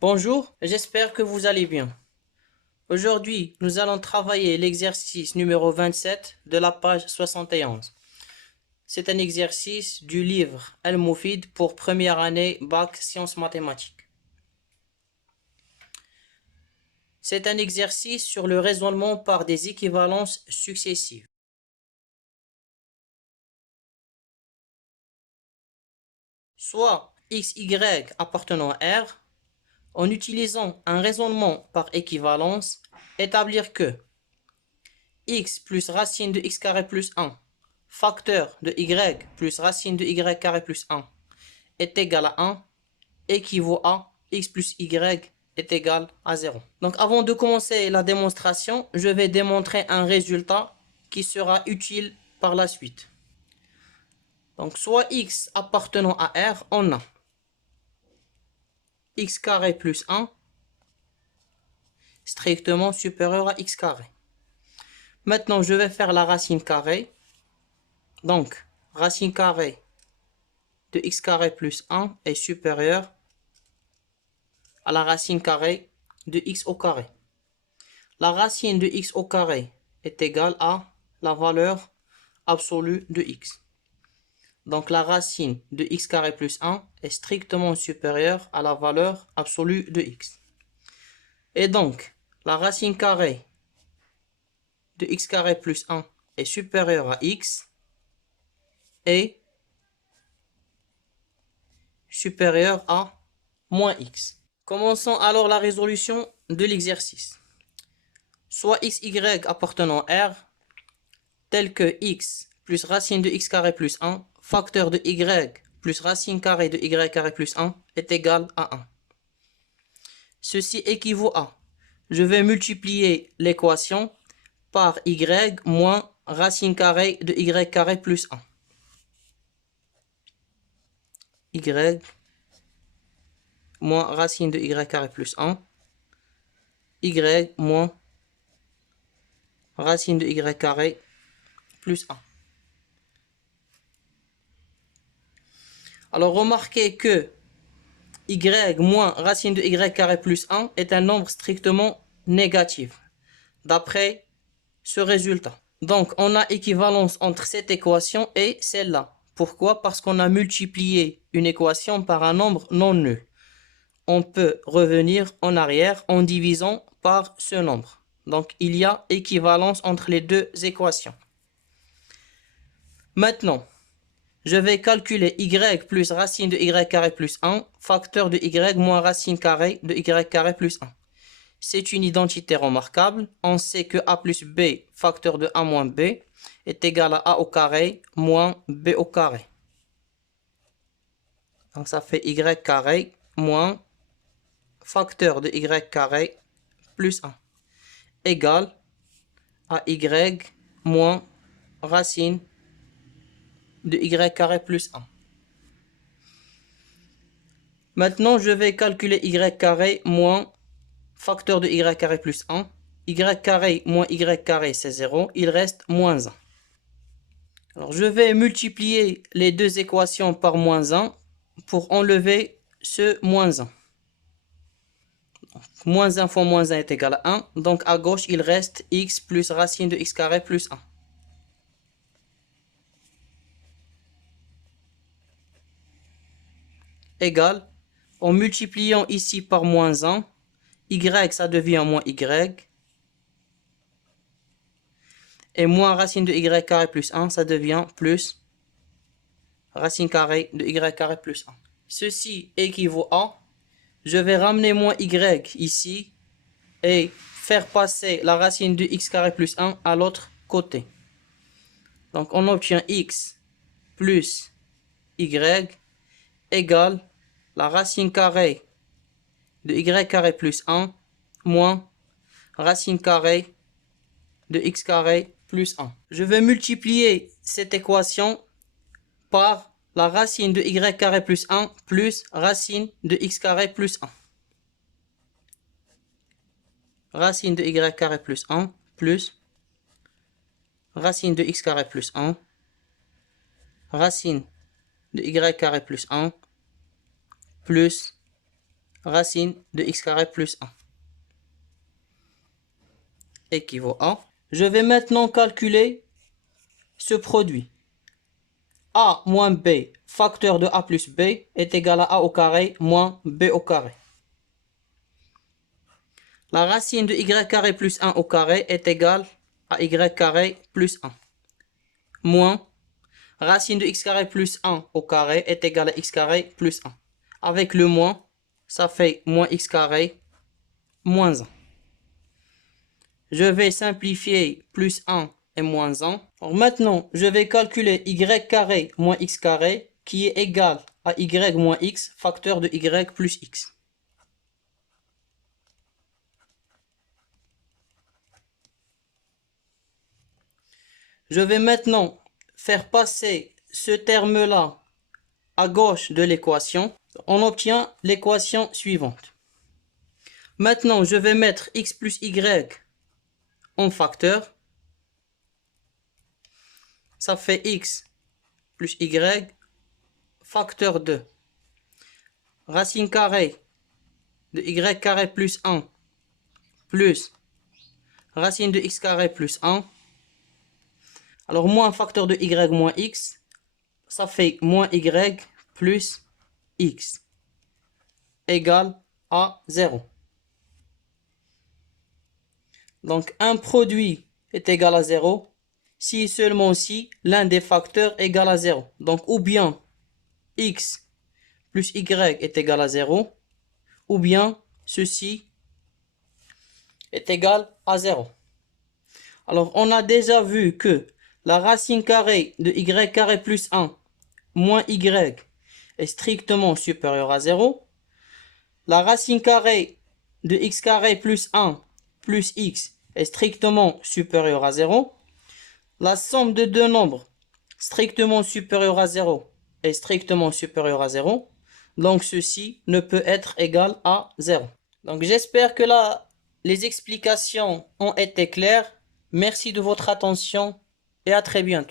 Bonjour, j'espère que vous allez bien. Aujourd'hui, nous allons travailler l'exercice numéro 27 de la page 71. C'est un exercice du livre Al-Moufid pour première année bac sciences mathématiques. C'est un exercice sur le raisonnement par des équivalences successives. Soit x, y appartenant à R, en utilisant un raisonnement par équivalence, établir que x plus racine de x carré plus 1 facteur de y plus racine de y carré plus 1 est égal à 1 équivaut à x plus y est égal à 0. Donc avant de commencer la démonstration, je vais démontrer un résultat qui sera utile par la suite. Donc soit x appartenant à R, on a x carré plus 1 strictement supérieur à x carré. Maintenant, je vais faire la racine carrée. Donc, racine carrée de x carré plus 1 est supérieur à la racine carrée de x au carré. La racine de x au carré est égale à la valeur absolue de x. Donc la racine de x carré plus 1 est strictement supérieure à la valeur absolue de x. Et donc, la racine carrée de x carré plus 1 est supérieure à x et supérieure à moins x. Commençons alors la résolution de l'exercice. Soit xy appartenant à R, tel que x plus racine de x carré plus 1, facteur de y plus racine carrée de y carré plus 1 est égal à 1. Ceci équivaut à, je vais multiplier l'équation par y moins racine carrée de y carré plus 1. Y moins racine de y carré plus 1. Y moins racine de y carré plus 1. Alors remarquez que y moins racine de y carré plus 1 est un nombre strictement négatif, d'après ce résultat. Donc on a équivalence entre cette équation et celle-là. Pourquoi? Parce qu'on a multiplié une équation par un nombre non nul. On peut revenir en arrière en divisant par ce nombre. Donc il y a équivalence entre les deux équations. Maintenant, je vais calculer y plus racine de y carré plus 1, facteur de y moins racine carrée de y carré plus 1. C'est une identité remarquable. On sait que a plus b, facteur de a moins b, est égal à a au carré moins b au carré. Donc ça fait y carré moins facteur de y carré plus 1 égale à y moins racine de y carré plus 1. Maintenant, je vais calculer y carré moins facteur de y carré plus 1. Y carré moins y carré, c'est 0. Il reste moins 1. Alors, je vais multiplier les deux équations par moins 1 pour enlever ce moins 1. Moins 1 fois moins 1 est égal à 1. Donc, à gauche, il reste x plus racine de x carré plus 1. Égal, en multipliant ici par moins 1, y ça devient moins y. Et moins racine de y carré plus 1, ça devient plus racine carrée de y carré plus 1. Ceci équivaut à, je vais ramener moins y ici et faire passer la racine de x carré plus 1 à l'autre côté. Donc on obtient x plus y égale la racine carrée de y carré plus 1 moins racine carrée de x carré plus 1. Je vais multiplier cette équation par la racine de y carré plus 1 plus racine de x carré plus 1. Racine de y carré plus 1 plus racine de x carré plus 1, racine de y carré plus 1 plus racine de x carré plus 1 équivaut à... Je vais maintenant calculer ce produit. A moins B, facteur de A plus B, est égal à A au carré moins B au carré. La racine de y carré plus 1 au carré est égale à y carré plus 1. Moins racine de x carré plus 1 au carré est égal à x carré plus 1. Avec le moins, ça fait moins x carré moins 1. Je vais simplifier plus 1 et moins 1. Alors maintenant, je vais calculer y carré moins x carré qui est égal à y moins x, facteur de y plus x. Je vais maintenant faire passer ce terme-là à gauche de l'équation. On obtient l'équation suivante. Maintenant, je vais mettre x plus y en facteur. Ça fait x plus y facteur 2. Racine carrée de y carré plus 1 plus racine de x carré plus 1. Alors, moins facteur de y moins x, ça fait moins y plus x égale à 0. Donc, un produit est égal à 0 si seulement si l'un des facteurs est égal à 0. Donc, ou bien x plus y est égal à 0, ou bien ceci est égal à 0. Alors, on a déjà vu que la racine carrée de y carré plus 1 moins y est strictement supérieure à 0. La racine carrée de x carré plus 1 plus x est strictement supérieure à 0. La somme de deux nombres strictement supérieure à 0 est strictement supérieure à 0. Donc, ceci ne peut être égal à 0. Donc, j'espère que les explications ont été claires. Merci de votre attention et à très bientôt.